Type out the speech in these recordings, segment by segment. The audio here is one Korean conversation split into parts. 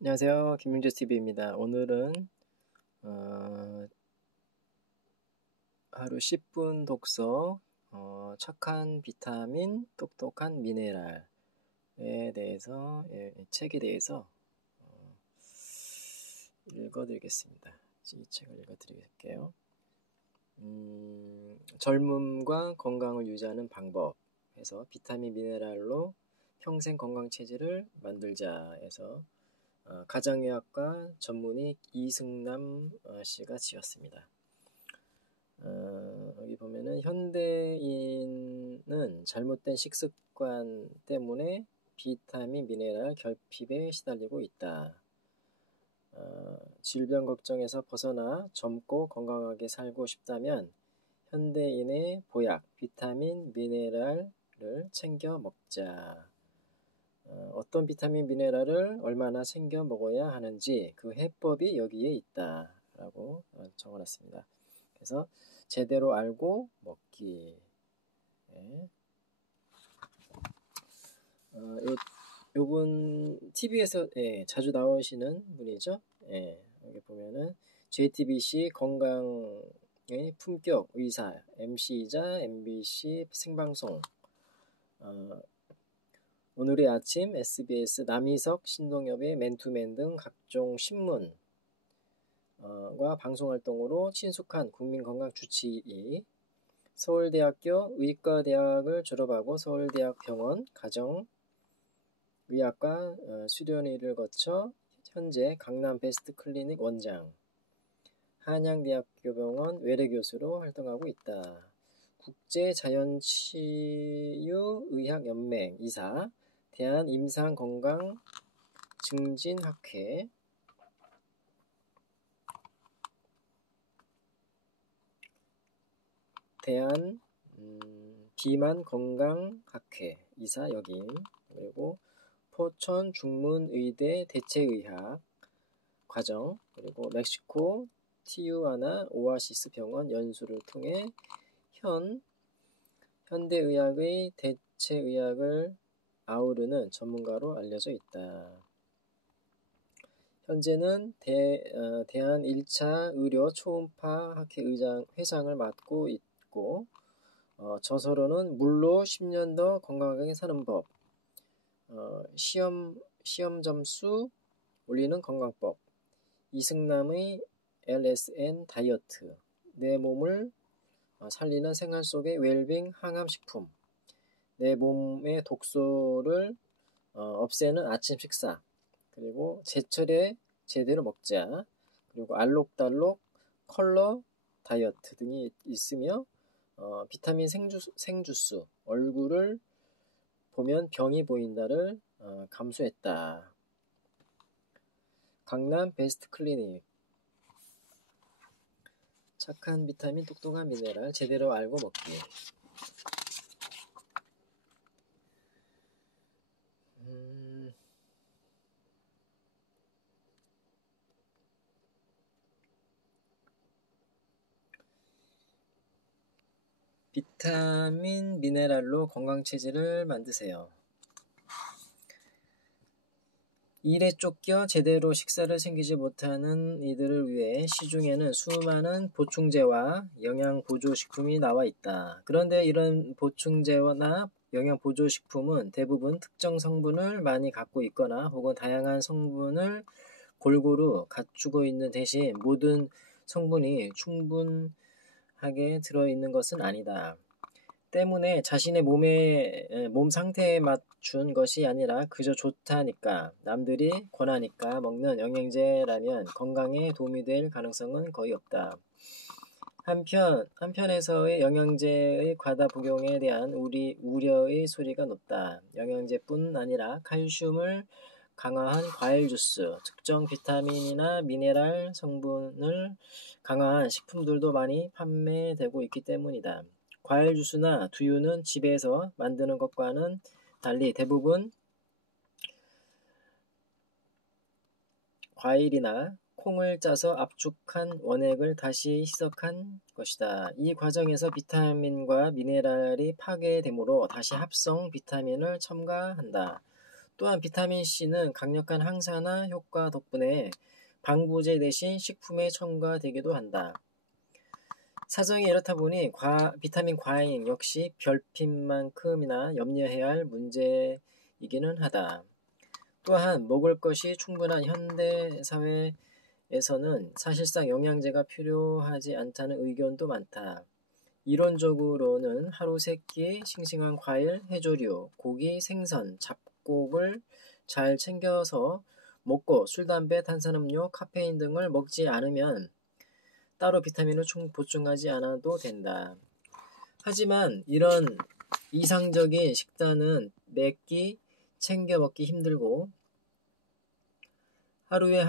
안녕하세요. 김민재TV입니다. 오늘은 하루 10분 독서, 착한 비타민, 똑똑한 미네랄에 대해서, 책에 대해서 읽어드리겠습니다. 이 책을 읽어드릴게요. 젊음과 건강을 유지하는 방법 해서 비타민 미네랄로 평생 건강 체질을 만들자 해서 가정의학과 전문의 이승남 씨가 지었습니다. 여기 보면은 현대인은 잘못된 식습관 때문에 비타민 미네랄 결핍에 시달리고 있다. 질병 걱정에서 벗어나 젊고 건강하게 살고 싶다면 현대인의 보약 비타민 미네랄을 챙겨 먹자. 어떤 비타민 미네랄을 얼마나 챙겨 먹어야 하는지 그 해법이 여기에 있다 라고 적어놨습니다. 그래서 제대로 알고 먹기. 요분 TV에서 자주 나오시는 분이죠. 여기 보면은 JTBC 건강의 품격 의사 MC이자 MBC 생방송, 오늘의 아침 SBS 남희석 신동엽의 맨투맨 등 각종 신문과 방송활동으로 친숙한 국민건강 주치의, 서울대학교 의과대학을 졸업하고 서울대학병원 가정의학과 수련회를 거쳐 현재 강남 베스트 클리닉 원장, 한양대학교병원 외래교수로 활동하고 있다. 국제자연치유의학연맹 이사, 대한임상건강증진학회, 대한비만건강학회 이사 역임, 그리고 포천중문의대 대체의학 과정, 그리고 멕시코 티유아나 오아시스 병원 연수를 통해 현대의학의 대체의학을 아우르는 전문가로 알려져 있다. 현재는 대한 1차 의료 초음파 학회 회장을 맡고 있고, 저서로는 물로 10년 더 건강하게 사는 법, 시험 점수 올리는 건강법, 이승남의 LSN 다이어트, 내 몸을 살리는 생활 속의 웰빙 항암식품, 내 몸의 독소를 없애는 아침 식사, 그리고 제철에 제대로 먹자, 그리고 알록달록 컬러 다이어트 등이 있으며, 비타민 생주스, 얼굴을 보면 병이 보인다를 감수했다. 강남 베스트 클리닉, 착한 비타민, 똑똑한 미네랄, 제대로 알고 먹기. 비타민 미네랄로 건강 체질을 만드세요. 일에 쫓겨 제대로 식사를 챙기지 못하는 이들을 위해 시중에는 수많은 보충제와 영양 보조식품이 나와 있다. 그런데 이런 보충제나 영양 보조식품은 대부분 특정 성분을 많이 갖고 있거나 혹은 다양한 성분을 골고루 갖추고 있는 대신 모든 성분이 충분하게 들어있는 것은 아니다. 때문에 자신의 몸 상태에 맞춘 것이 아니라 그저 좋다니까, 남들이 권하니까 먹는 영양제라면 건강에 도움이 될 가능성은 거의 없다. 한편에서의 영양제의 과다 복용에 대한 우려의 소리가 높다. 영양제뿐 아니라 칼슘을 강화한 과일 주스, 특정 비타민이나 미네랄 성분을 강화한 식품들도 많이 판매되고 있기 때문이다. 과일 주스나 두유는 집에서 만드는 것과는 달리 대부분 과일이나 콩을 짜서 압축한 원액을 다시 희석한 것이다. 이 과정에서 비타민과 미네랄이 파괴되므로 다시 합성 비타민을 첨가한다. 또한 비타민C는 강력한 항산화 효과 덕분에 방부제 대신 식품에 첨가되기도 한다. 사정이 이렇다 보니 비타민 과잉 역시 별핀만큼이나 염려해야 할 문제이기는 하다. 또한 먹을 것이 충분한 현대 사회에서는 사실상 영양제가 필요하지 않다는 의견도 많다. 이론적으로는 하루 3끼 싱싱한 과일, 해조류, 고기, 생선, 잡곡을 잘 챙겨서 먹고 술, 담배, 탄산음료, 카페인 등을 먹지 않으면 따로 비타민을 보충하지 않아도 된다. 하지만 이런 이상적인 식단은 매끼 챙겨 먹기 힘들고 하루에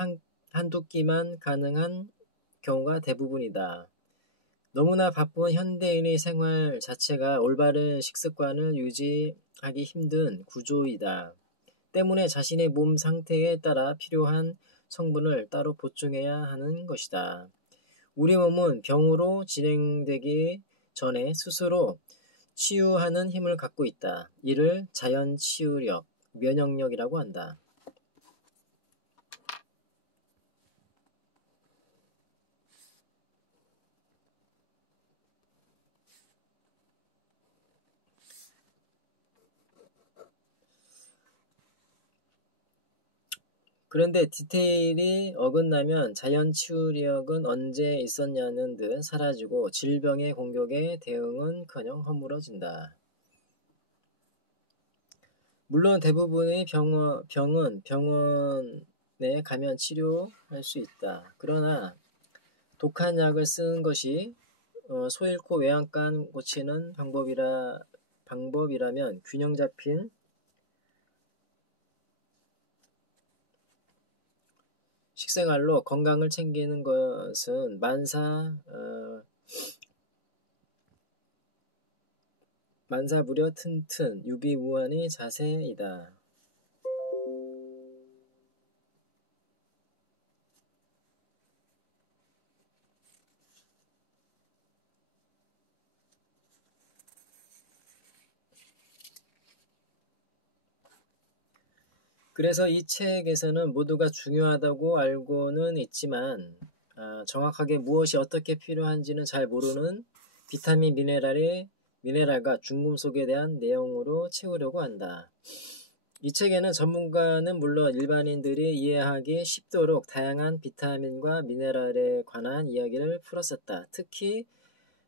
한두 끼만 가능한 경우가 대부분이다. 너무나 바쁜 현대인의 생활 자체가 올바른 식습관을 유지하기 힘든 구조이다. 때문에 자신의 몸 상태에 따라 필요한 성분을 따로 보충해야 하는 것이다. 우리 몸은 병으로 진행되기 전에 스스로 치유하는 힘을 갖고 있다. 이를 자연치유력, 면역력이라고 한다. 그런데 디테일이 어긋나면 자연치유력은 언제 있었냐는 듯 사라지고 질병의 공격에 대응은커녕 허물어진다. 물론 대부분의 병은 병원에 가면 치료할 수 있다. 그러나 독한 약을 쓰는 것이 소 잃고 외양간 고치는 방법이라면 균형 잡힌 식생활로 건강을 챙기는 것은 만사부려 튼튼 유비무환의 자세이다. 그래서 이 책에서는 모두가 중요하다고 알고는 있지만 정확하게 무엇이 어떻게 필요한지는 잘 모르는 비타민 미네랄과 중금속에 대한 내용으로 채우려고 한다. 이 책에는 전문가는 물론 일반인들이 이해하기 쉽도록 다양한 비타민과 미네랄에 관한 이야기를 풀었었다. 특히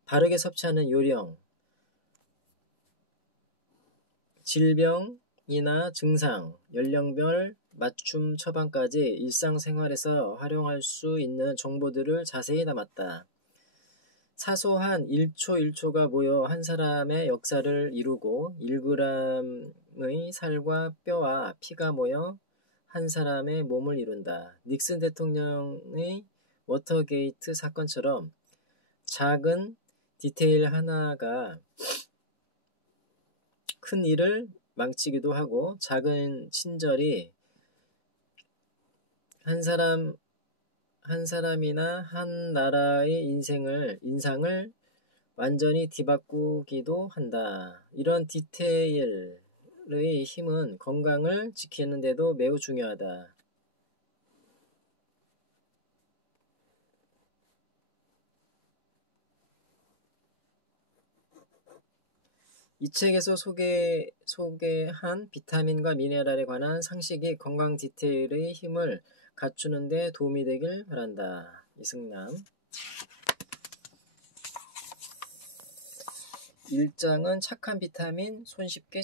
바르게 섭취하는 요령, 질병이나 증상, 연령별 맞춤 처방까지 일상생활에서 활용할 수 있는 정보들을 자세히 담았다. 사소한 1초 1초가 모여 한 사람의 역사를 이루고 1g의 살과 뼈와 피가 모여 한 사람의 몸을 이룬다. 닉슨 대통령의 워터게이트 사건처럼 작은 디테일 하나가 큰 일을 망치기도 하고 작은 친절이 한 사람이나 한 나라의 인상을 완전히 뒤바꾸기도 한다. 이런 디테일의 힘은 건강을 지키는 데도 매우 중요하다. 이 책에서 소개한 비타민과 미네랄에 관한 상식이 건강 디테일의 힘을 갖추는 데 도움이 되길 바란다. 이승남. 1장은 착한 비타민 손쉽게